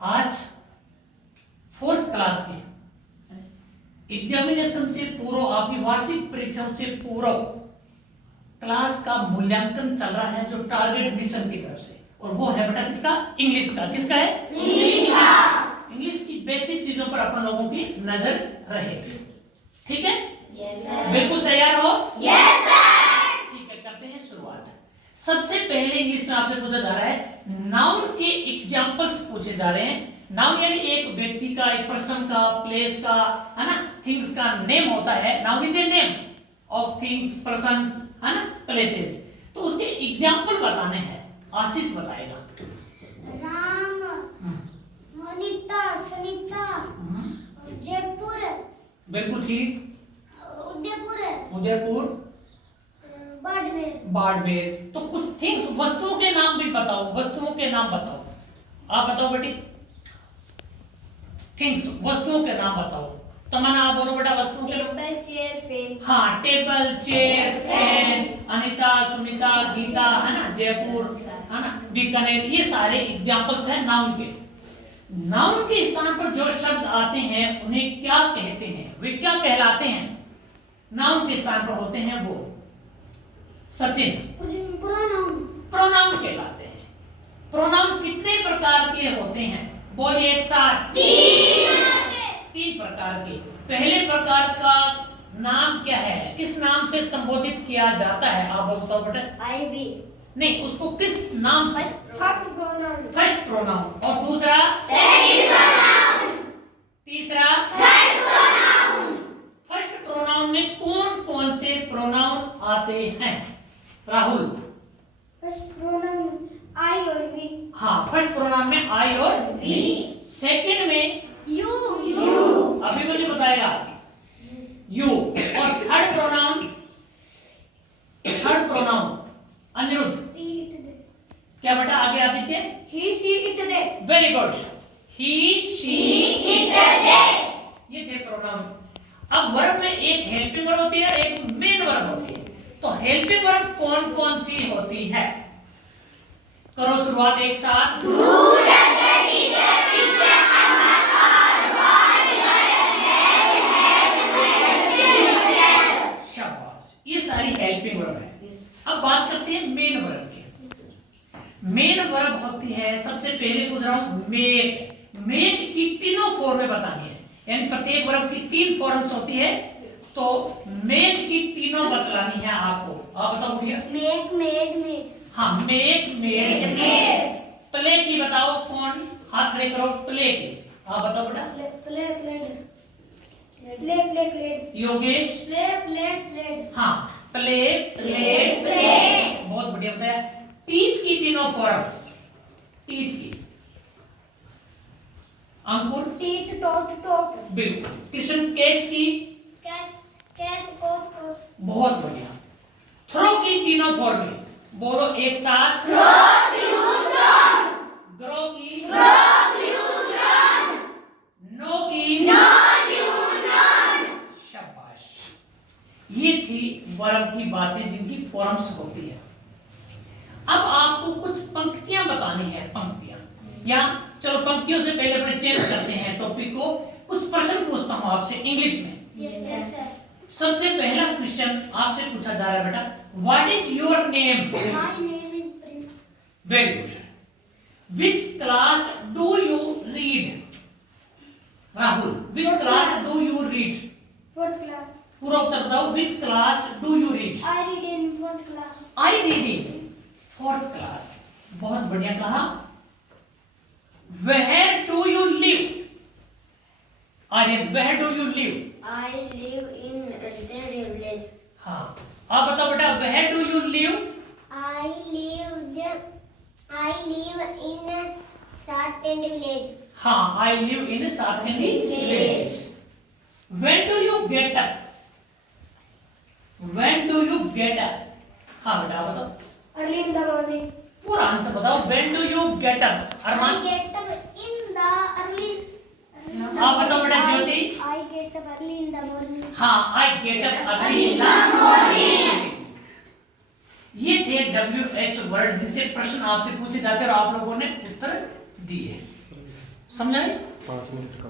आज fourth class के examination से पूर्व, आपकी वार्षिक परीक्षाओं से पूर्व क्लास का मूल्यांकन चल रहा है जो टारगेट मिशन की तरफ से, और वो है बेटा किसका? इंग्लिश का। किसका है? इंग्लिश का। इंग्लिश की बेसिक चीजों पर अपन लोगों की नजर रहेगी। ठीक है? Yes sir. बिल्कुल तैयार हो? Yes sir. ठीक है, करते हैं शुरुआत। सबसे पहले इंग्लिश में आपसे पूछा जा रहा है, नाउन के एग्जांपल्स पूछे जा रहे हैं। नाउन यानी एक व्यक्ति का, एक पर्सन का, प्लेस का, है ना, थिंग्स का नेम होता है। Noun is a name of things, persons, है ना, प्लेसेस। तो उसके एग्जांपल बताने हैं। आशीष बताएगा। राम, वनिता, सुनीता, जयपुर, बिल्कुल ठीक। उदयपुर, उदयपुर, बाड़मेर। बाड़मेर। तो कुछ थिंग्स, वस्तुओं के नाम भी बताओ, वस्तुओं के नाम बताओ। आप बताओ बेटी, थिंग्स, वस्तुओं के नाम बताओ। तमन्ना आप बोलो बेटा वस्तुओं के नाम। Table, chair, fan. हाँ, table, chair, fan. Anita, Sunita, Geeta, है ना, जयपुर, है ना, बीकानेर, ये सारे एग्जांपल्स हैं नाउन के। नाउन के स्थान पर जो शब्द आते हैं उन्हें क्या कहते हैं? वे क्या कहलाते हैं? नाउन के स्थान पर होते हैं वो, सचिन, प्रोनाउन। प्रोनाउन कहलाते हैं। प्रोनाउन कितने प्रकार के होते हैं? बोलिए एक साथ। तीन प्रकार के। पहले प्रकार का नाम क्या है? किस नाम से संबोधित किया जाता है? आप बताओ बेटा। I we. नहीं, उसको किस नाम से? First pronoun. First pronoun. और दूसरा? Second pronoun. तीसरा? Third pronoun. फर्स्ट प्रोनाउन में कौन कौन से प्रोनाउन आते हैं? राहुल। फर्स्ट प्रोनाउन आई और वी। हाँ, फर्स्ट प्रोनाउन में आई और वी। सेकंड में यू। अभी मुझे बताएगा, यू। और third pronoun? Third pronoun Anirudh. She it they. क्या बेटा? आगे Aditya. He she it they. Very good. He, she, it they. ये थे प्रोनाउन। अब वर्ब में एक हेल्पिंग वर्ब होती है, एक मेन वर्ब होती है। तो हेल्पिंग वर्ब कौन कौन सी होती है? करो शुरुआत एक साथ। शाबाश, ये सारी हेल्पिंग वर्ब है। अब बात करते हैं मेन वर्ब की। मेन वर्ब होती है, सबसे पहले पूछ रहा हूं, मेक। मेक की तीनों फॉर्म में बतानी है, यानी प्रत्येक वर्ब की तीन फॉर्म्स होती है, तो मेक की तीनों बतलानी है आपको। आप बताओ भैया। Make, made, made. हाँ, मेक, मेड, मेड। प्ले की बताओ। कौन? हाथ खड़े करो। प्ले की आप बताओ बेटा। Play, played. Play, play, played. Yogesh. Play, played, played. हाँ, प्ले, प्लेड, प्ले। बहुत बढ़िया बताया। टीच की तीनों फॉर्म। टीच की अंकुर। Teach, taught, taught. बिल्कुल। कृष्ण। कैच की। Catch, catch, caught, caught. बहुत बढ़िया। थ्रो की तीनों फॉर्म। बोलो एक साथ। Throw, threw, thrown. ग्रो की। Grow, grew, grown. नो की। Know, knew, known. शाबाश। ये थी वर्ब की बातें जिनकी फॉर्म्स होती है। अब आपको कुछ पंक्तियां बतानी है। पंक्तियां, या चलो पंक्तियों से पहले अपने चेंज करते हैं टॉपिक को। कुछ प्रश्न पूछता हूं आपसे इंग्लिश में। Yes sir. सबसे पहला क्वेश्चन आपसे पूछा जा रहा है बेटा, what is your name? My name is Prince. Very good. Which class do you read? Rahul, which class do you read? Fourth class. पूरा उत्तर बताओ। Which class do you read? I read in fourth class. I read in fourth class. बहुत बढ़िया कहा। Where do you live? Aryan, where do you live? I live in Reddy village. हाँ, आप बताओ बेटा, where do you live? I live in Sathend village. हाँ, I live in Sathendi village. When do you get up? When do you get up? हाँ बेटा आप बताओ। Early in the morning. पूरा आंसर बताओ। When do you get up? I Armaan, get up in the early. आप बताओ बेटा। ज्योति, I get up early in the morning. हाँ, I get up early in the morning. ये थे WH वर्ड जिनसे प्रश्न आपसे पूछे जाते हैं और आप लोगों ने उत्तर दिए। समझाए? 5 मिनट का